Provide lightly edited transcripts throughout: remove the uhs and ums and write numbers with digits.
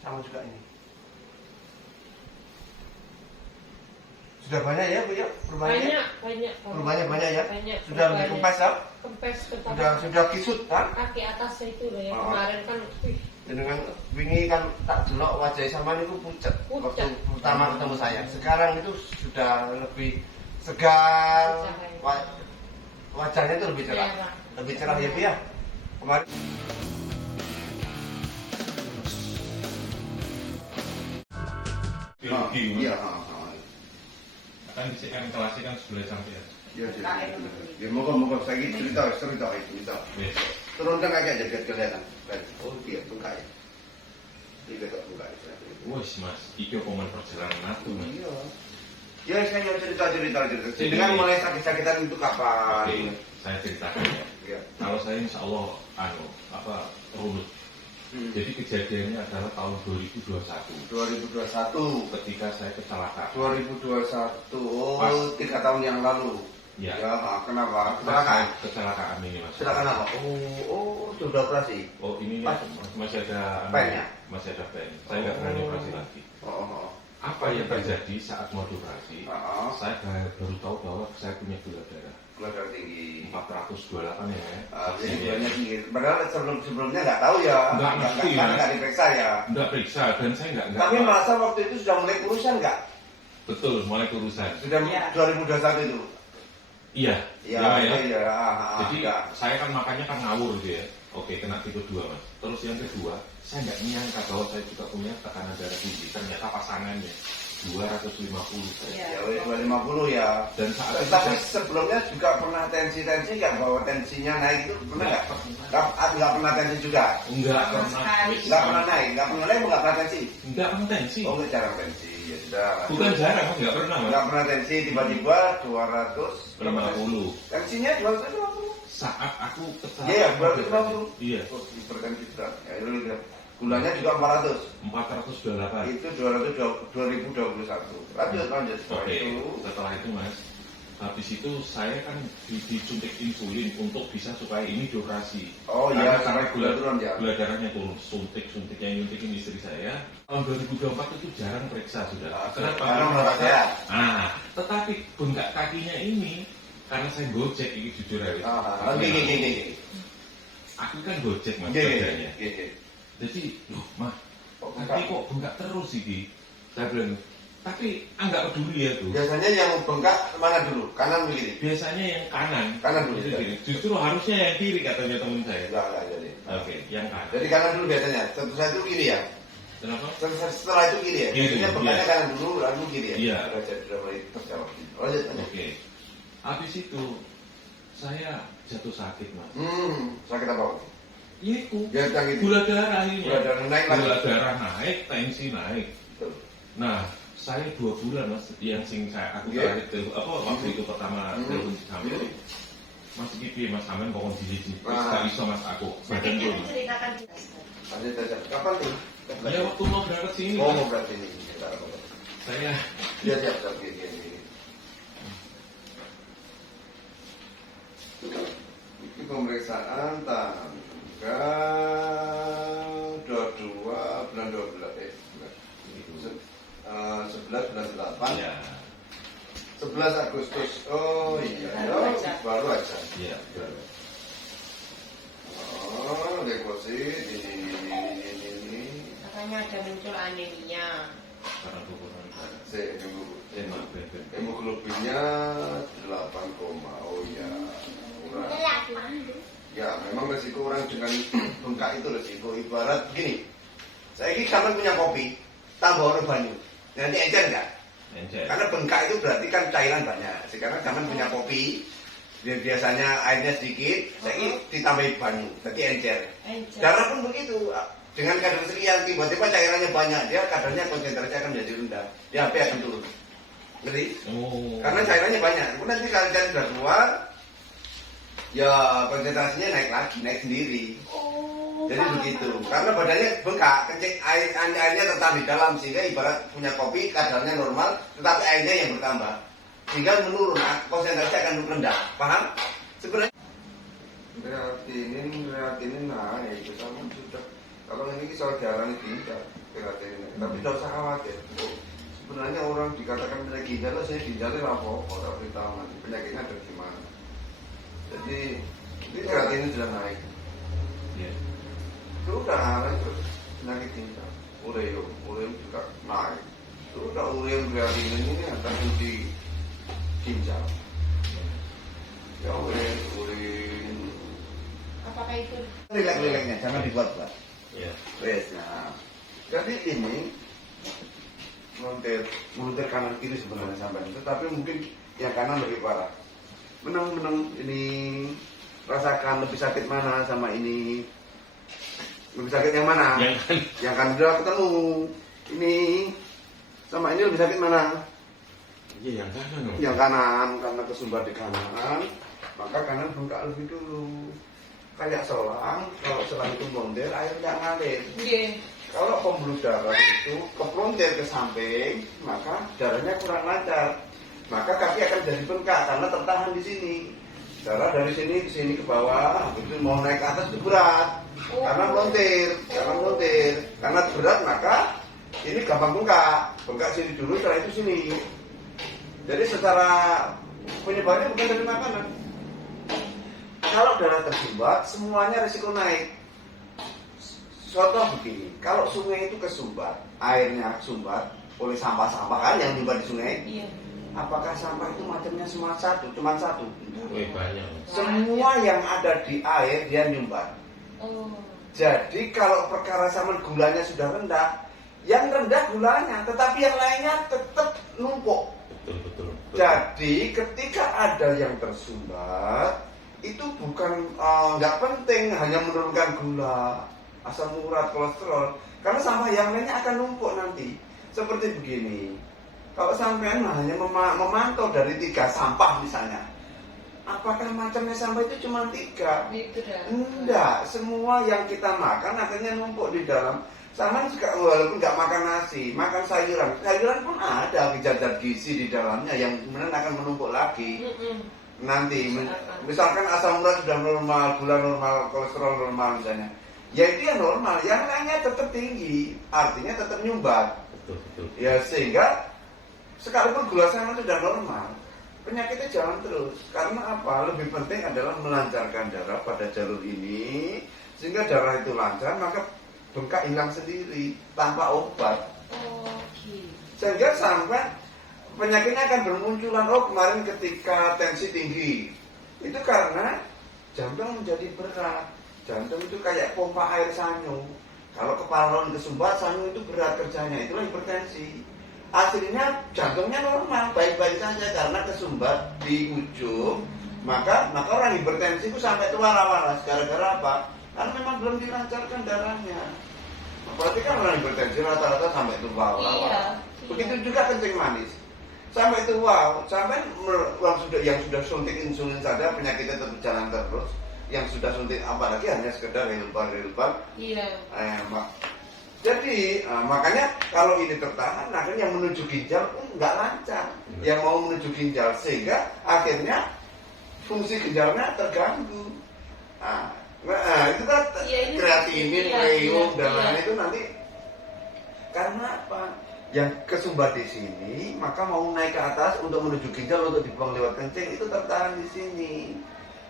sama juga ini. Sudah banyak ya Bu ya? Banyak ya? Banyak. Sudah dikempes ya? Kempes Sudah kisut kan? kaki atasnya itu loh ya. Kemarin kan Dengan wingi kan tak delok wajah sampean itu pucet waktu pertama ketemu saya. Sekarang itu sudah lebih segar. Wajahnya itu lebih cerah. Lebih cerah ya Bu ya? Kemarin biologi. Iya, Kan disikan kelasnya kan sebelah sampai. iya. Ya moga saya cerita. Yes. Turun tengah aja jadi kelihatan. Oh dia bengkak ya. Dia betul bengkak. Wes mas, iki omongan perjalanan aku mas. Iya. Ya saya cerita. Dengan mulai sakit-sakitan itu kapan? Oke, saya ceritakan ya. Iya. Kalau saya insya Allah runut. Jadi kejadiannya adalah tahun 2021. 2021. Ketika saya kecelakaan. 2021. Oh, Pas. 3 tahun yang lalu. Ya. Ya, kenapa? Kecelakaan. Kecelakaan ini mas. Kecelakaan apa? Oh, sudah operasi. Oh ini Pas. masih ada Pennya? Masih ada pen. Saya nggak berani operasi lagi. Oh. Apa yang terjadi saat mau dioperasi? Oh. Saya baru tahu bahwa saya punya gula darah Gula darah tinggi. 428 ya. Jadi gulanya tinggi. Padahal sebelumnya nggak tahu ya. Nggak ngerti ya. Nggak diperiksa ya. Nggak periksa dan saya nggak. Tapi merasa waktu itu sudah mulai kurusan nggak? Betul, mulai kurusan. Sudah 2021 itu. Iya. Iya. Jadi ya. saya kan makannya kan ngawur gitu ya. Oke, kena tipe 2 mas. Terus yang kedua, saya nggak menyangka bahwa saya juga punya tekanan darah tinggi. Ternyata pasangannya 250 saya. Ya, 250 ya. Dan saat itu Tapi sebelumnya juga pernah tensi nggak, bahwa tensinya naik itu pernah nggak? Nggak pernah tensi juga. Enggak pernah. Nggak pernah naik, nggak pernah tensi. Enggak pernah tensi. Oh, nggak jarang tensi. Ya sudah. Bukan jarang, mas. Nggak pernah mas. Nggak pernah tensi, tiba-tiba 250. Tensinya 250. Saat aku Iya, 250. Iya. Oh, hipertensi berat. Ya, itu udah. Gulanya juga 400. 428. Itu 2021. Lanjut. Oke, setelah itu mas, habis itu saya kan disuntik insulin untuk bisa supaya ini dioperasi. Oh iya, karena gula turun ya. Gula darahnya turun, suntiknya nyuntikin istri saya. Tahun 2024 itu jarang periksa sudah. Kenapa? Karena Tetapi bengkak kakinya ini karena saya gojek ini jujur aja. Oke. Aku kan gojek mas kerjanya. Oke. Jadi, loh mah, kaki kok bengkak terus ini? Saya bilang, tapi enggak peduli ya tuh. Biasanya yang bengkak mana dulu? Kanan begini? Biasanya yang kanan. Kanan dulu. Justru harusnya yang kiri katanya teman saya. Enggak jadi. Oke, yang kanan. Jadi kanan dulu biasanya. Setelah itu kiri ya? Kenapa? Setelah itu kiri ya? Kiri, Biasanya bengkaknya kanan dulu, lalu kiri ya? Iya. Sudah mulai terjawab. Lanjut. Oke. Habis itu, saya jatuh sakit mas. Sakit apa? Itu Ya, yang itu. gula darah ini. Gula darah naik lagi. Gula darah naik, tensi naik. Betul. Nah, saya 2 bulan mas, yang aku terakhir waktu itu pertama telepon sampai Mas Kipi, Mas Amen pokoknya di nggak bisa mas aku badan gue mas. ceritakan Lanjut. Kapan tuh? Ya waktu mau berangkat sini. Oh, Mas. mau berarti ini. Saya Dia siap. Gini. Ini pemeriksaan tanggal 22 bulan 12 11 bulan 8 ya 11 Agustus. Oh iya, baru aja. iya Oh, deposit ini. katanya ada muncul anemia. karena kekurangan Maaf, hemoglobinnya 8, oh iya. Kurang. Ya, memang resiko orang dengan bengkak itu resiko. Ibarat gini, saya ini sampai punya kopi, tambah orang banyak, nanti encer nggak? encer. Karena bengkak itu berarti kan cairan banyak. Sekarang zaman punya kopi, biasanya airnya sedikit, saya ini ditambahin banyu, jadi encer. Darah pun begitu, dengan kadar sekian, tiba-tiba cairannya banyak, dia kadarnya konsentrasi akan menjadi rendah, ya HP akan turun. Ngerti? Oh. Karena cairannya banyak. Kemudian nanti kalau cairan sudah keluar, ya konsentrasinya naik sendiri. Jadi begitu. Karena badannya bengkak, kencing airnya tetap di dalam sehingga ibarat punya kopi kadarnya normal, tetapi airnya yang bertambah. Sehingga menurun, konsentrasi akan rendah. Paham? Sebenarnya kreatinin naik, kita sudah. Kalau ini soal diarani tingkat. kreatinin. Tapi tidak usah khawatir. Sebenarnya orang dikatakan penyakit ginjal, saya ginjalnya apa-apa, tapi tahu nanti penyakitnya ada di mana. Jadi ini kreatinin sudah naik. Iya. Itu udah itu penyakit ginjal. Ureum juga naik. Itu udah ureum kreatinin ini akan uji ginjal. Ya ureum. Apakah itu? Lilek-lileknya jangan dibuat-buat. Iya. Wes, nah. Jadi ini meluntir kanan kiri sebenarnya sampai itu, tapi mungkin yang kanan lebih parah. Menang ini rasakan lebih sakit mana sama ini. Lebih sakit yang mana? Yang kan udah ketemu. Ini sama ini lebih sakit mana? Iya, yang kanan. Yang kanan karena kesumbat di kanan, maka kanan bengkak lebih dulu. Kayak selang, kalau selang itu melontir, air tidak ngalir. Iya. Kalau pembuluh darah itu keplontir ke samping, maka darahnya kurang lancar. Maka kaki akan jadi bengkak karena tertahan di sini. Darah dari sini ke sini ke bawah, itu mau naik ke atas itu berat. Karena melontir. Karena berat maka ini gampang bengkak. Bengkak sini dulu, setelah itu sini. Jadi secara penyebabnya bukan dari makanan. Kalau darah tersumbat, semuanya risiko naik. Contoh begini, kalau sungai itu kesumbat, airnya kesumbat oleh sampah-sampah kan yang nyumbat di sungai. Iya. Apakah sampah itu macamnya cuma satu? Wih, banyak. Semua yang ada di air dia nyumbat. Oh. Jadi kalau perkara sama gulanya sudah rendah, yang rendah gulanya, tetapi yang lainnya tetap numpuk. Betul. Jadi ketika ada yang tersumbat, itu bukan nggak penting hanya menurunkan gula, asam urat, kolesterol, karena sampah yang lainnya akan numpuk nanti. Seperti begini, kalau sampean hanya memantau dari 3 sampah misalnya, apakah macamnya sampah itu cuma 3? Itu dah. Enggak, semua yang kita makan akhirnya numpuk di dalam. Sama juga walaupun nggak makan nasi, makan sayuran pun ada zat gizi di dalamnya yang kemudian akan menumpuk lagi. Nanti misalkan asam urat sudah normal, gula normal, kolesterol normal misalnya, ya itu yang normal, yang lainnya tetap tinggi, artinya tetap nyumbat. Betul. Ya sehingga sekalipun gula sama sudah normal, penyakitnya jalan terus. Karena apa? Lebih penting adalah melancarkan darah pada jalur ini, sehingga darah itu lancar, maka bengkak hilang sendiri tanpa obat. Oke. Sehingga sampai penyakitnya akan bermunculan. Oh, kemarin ketika tensi tinggi, itu karena jantung menjadi berat. Jantung itu kayak pompa air sanyu. Kalau kepala kesumbat, sanyu itu berat kerjanya, itulah hipertensi. Aslinya jantungnya normal, baik-baik saja, karena kesumbat di ujung. Maka orang hipertensi itu sampai tua waras. Gara-gara apa? Karena memang belum dilancarkan darahnya. Berarti kan orang hipertensi rata-rata sampai tua waras. Iya. Begitu juga kencing manis. Sampai tua, sampai yang sudah suntik insulin saja penyakitnya tetap jalan terus. Yang sudah suntik apalagi hanya sekedar helper. Iya. Jadi makanya kalau ini tertahan, akhirnya yang menuju ginjal pun nggak lancar. Yang mau menuju ginjal sehingga akhirnya fungsi ginjalnya terganggu. Itu kan kreatinin, ureum dan lain itu nanti karena apa? Yang kesumbat di sini, maka mau naik ke atas untuk menuju ginjal untuk dibuang lewat kencing itu tertahan di sini,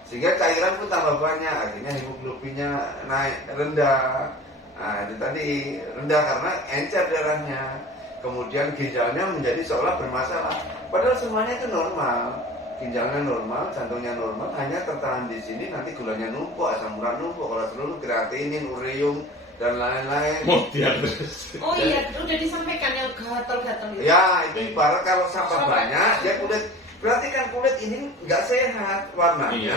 sehingga cairan pun tambah banyak, akhirnya hemoglobinnya naik rendah. Itu tadi rendah karena encer darahnya, kemudian ginjalnya menjadi seolah bermasalah, padahal semuanya itu normal, ginjalnya normal, jantungnya normal, hanya tertahan di sini, nanti gulanya numpuk, asam urat numpuk, kolesterol, kreatinin, ureum dan lain-lain. Oh iya, udah disampaikan yang gatal-gatal itu. Ya, itu ibarat kalau sampah banyak, ya kulit. Berarti kan kulit ini nggak sehat warnanya.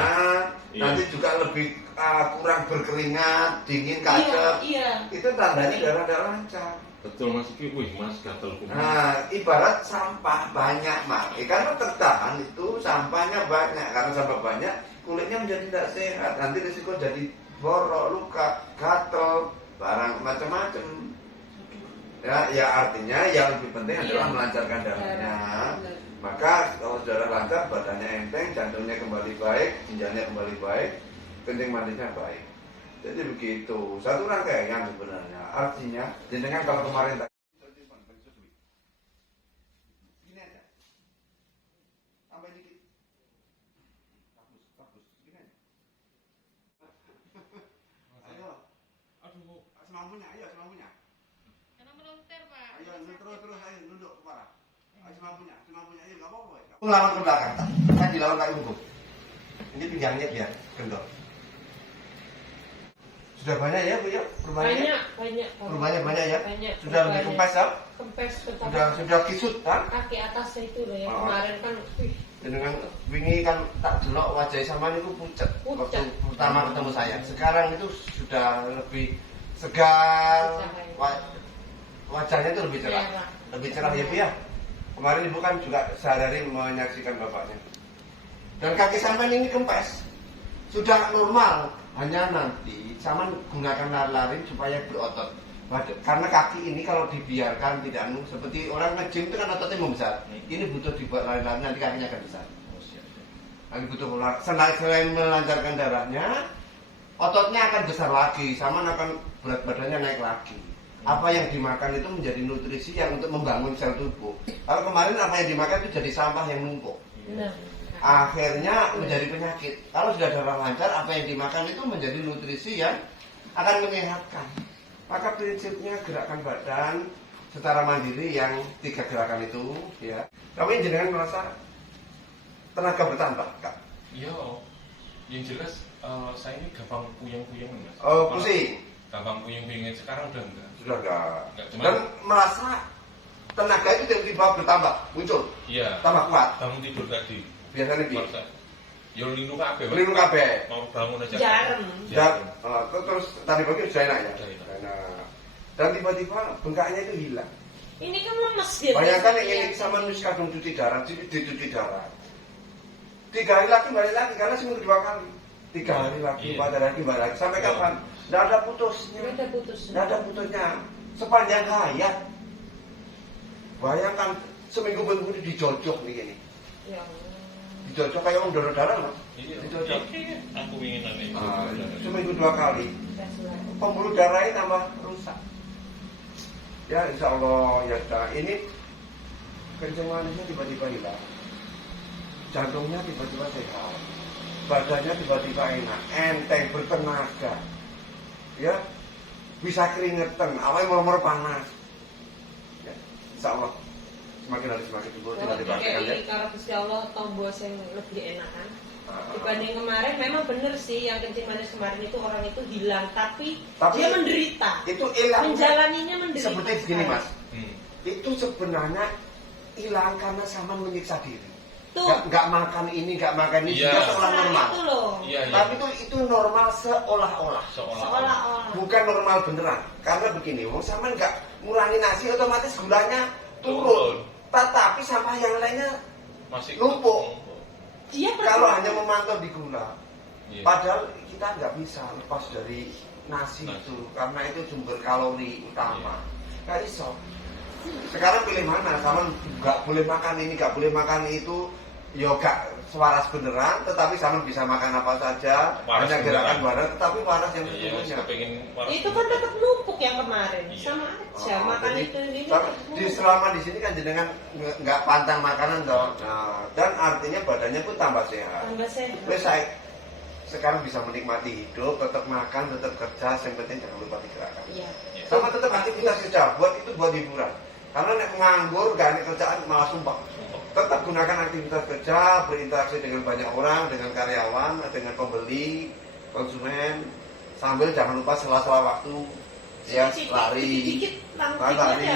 Iya. Nanti juga lebih kurang berkeringat, dingin, kacep. Iya. Itu tandanya darah tidak lancar. Betul Mas Iki, wih Mas gatel kuman. Nah, ibarat sampah banyak karena tertahan itu sampahnya banyak. Karena sampah banyak, kulitnya menjadi tidak sehat. Nanti risiko jadi borok, luka, gatel, barang macam-macam. Ya artinya yang lebih penting adalah melancarkan darahnya. Maka kalau darah lancar, badannya enteng, jantungnya kembali baik, ginjalnya kembali baik, kencing manisnya baik. Jadi begitu, satu rangkaian sebenarnya. Artinya, jenengan kalau kemarin gini aja, tambah dikit, hapus, gini aja. Ayo, Aduh, semampunya, ayo semampunya. Karena melontar, Pak. Ayo, terus, ayo duduk kepala. Ayo semampunya, ayo nggak apa-apa. Lawan ke belakang, kan dilawan kayak unggup. Ini pinggangnya biar kendor. Sudah banyak ya Bu ya perubahannya? Banyak. Perubahannya ya? Banyak. Sudah lebih kempes ya? Kempes tetap. Sudah kisut kan? Kaki atasnya itu loh ya. Oh. Kemarin kan, wih, Dengan wingi kan tak delok wajah sama itu pucet. Pucet. Waktu pertama ketemu saya. Sekarang itu sudah lebih segar. Wajahnya itu lebih cerah. Cerah. Lebih cerah ya Bu ya? Kemarin Ibu kan juga sehari-hari menyaksikan bapaknya. Dan kaki sampean ini kempes. Sudah normal. Hanya nanti sama gunakan lari-lari supaya berotot. Karena kaki ini kalau dibiarkan tidak seperti orang nge-gym itu kan ototnya membesar. Ini butuh dibuat lari-lari nanti kakinya akan besar. Nanti butuh selain melancarkan darahnya, ototnya akan besar lagi, sama akan berat badannya naik lagi. Apa yang dimakan itu menjadi nutrisi yang untuk membangun sel tubuh. Kalau kemarin apa yang dimakan itu jadi sampah yang numpuk. benar. Akhirnya menjadi penyakit. Kalau sudah darah lancar, apa yang dimakan itu menjadi nutrisi yang akan menyehatkan. Maka prinsipnya gerakan badan secara mandiri yang 3 gerakan itu, ya. Kami jenengan merasa tenaga bertambah, Kak. iya. Yang jelas saya ini gampang puyeng-puyeng Mas. Oh, pusing. Gampang puyeng-puyeng sekarang udah enggak. Sudah enggak. Cuma- Dan merasa tenaga itu tiba-tiba bertambah, muncul, Iya. tambah kuat. Bangun tidur tadi. Biasanya gitu. Merasa. Yo linu kabeh. Mas. Melindungi kabeh. Mau bangun aja. Jarem. Dan terus tadi pagi sudah enak ya. Sudah enak. Enak. Dan tiba-tiba bengkaknya itu hilang. Ini kan lemes gitu. Bayangkan yang ini sama nulis kadung cuci darah, dicuci darah. 3 hari lagi balik lagi karena seminggu 2 kali. 3 hari lagi, Iya. 4 hari lagi, balik lagi. Sampai kapan? Tidak ada putusnya. Nggak ada putus. Tidak ada putusnya. Sepanjang hayat. Bayangkan seminggu minggu dijojok nih gini. Ya Allah. Dijojok kayak orang donor darah loh. Iya. Dijojok. Iya. Aku ingin nanti. Seminggu 2 kali. Kita selalu. Pembuluh darahnya tambah rusak. Ya insya Allah ya sudah. Ini kencing manisnya tiba-tiba hilang, jantungnya tiba-tiba sehat, badannya tiba-tiba enak, enteng, bertenaga, ya bisa keringetan, awalnya murmur panas. Ya, insya Allah semakin hari semakin subur, tidak dipakai ya. Kalau Gusti Allah tombol yang lebih enakan. Ah. Dibanding kemarin memang bener sih yang kencing manis kemarin itu orang itu hilang tapi Tapi dia menderita. Itu hilang. Menjalaninya menderita. Seperti begini Mas, Hmm. itu sebenarnya hilang karena sama menyiksa diri. Tuh. Nggak makan ini, nggak makan ini, Iya. sudah seolah Nah, normal. itu loh. Iya, iya. Tapi itu normal seolah-olah. Seolah-olah. Bukan normal beneran. Karena begini, mau sama nggak ngurangi nasi otomatis gulanya turun. Tetapi sampah yang lainnya Masih numpuk. Dia Kalau berarti- hanya memantau di gula. Iya. Padahal kita nggak bisa lepas dari nasi itu. Karena itu sumber kalori utama. Nggak iso. Sekarang pilih mana? Sama nggak boleh makan ini, nggak boleh makan itu. Yo gak waras beneran, tetapi sama bisa makan apa saja. Waras Hanya gerakan beneran. waras, tetapi waras yang Iya, sesungguhnya. kepengen waras itu kan beneran. tetap numpuk yang kemarin. Iya. Sama aja Oh, makan jadi, itu ini. selama di sini kan jenengan nggak pantang makanan dong. Nah, dan artinya badannya pun tambah sehat. tambah sehat. Terus saya sekarang bisa menikmati hidup, tetap makan, tetap kerja, yang penting jangan lupa digerakkan. Iya. Iya. Sama tetap aktivitas kerja, buat itu buat hiburan. Karena nek nganggur, gak ada kerjaan malah sumpah. Tetap gunakan aktivitas kerja, berinteraksi dengan banyak orang, dengan karyawan, dengan pembeli, konsumen, sambil jangan lupa sela-sela waktu ya lari. Dikit Lari.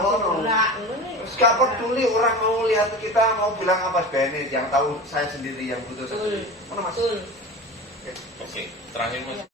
Oh, Terus gak peduli orang mau lihat kita, mau bilang apa sebenarnya, yang tahu saya sendiri yang butuh Betul. sendiri. Mana Mas? Betul. Oke, terakhir Mas.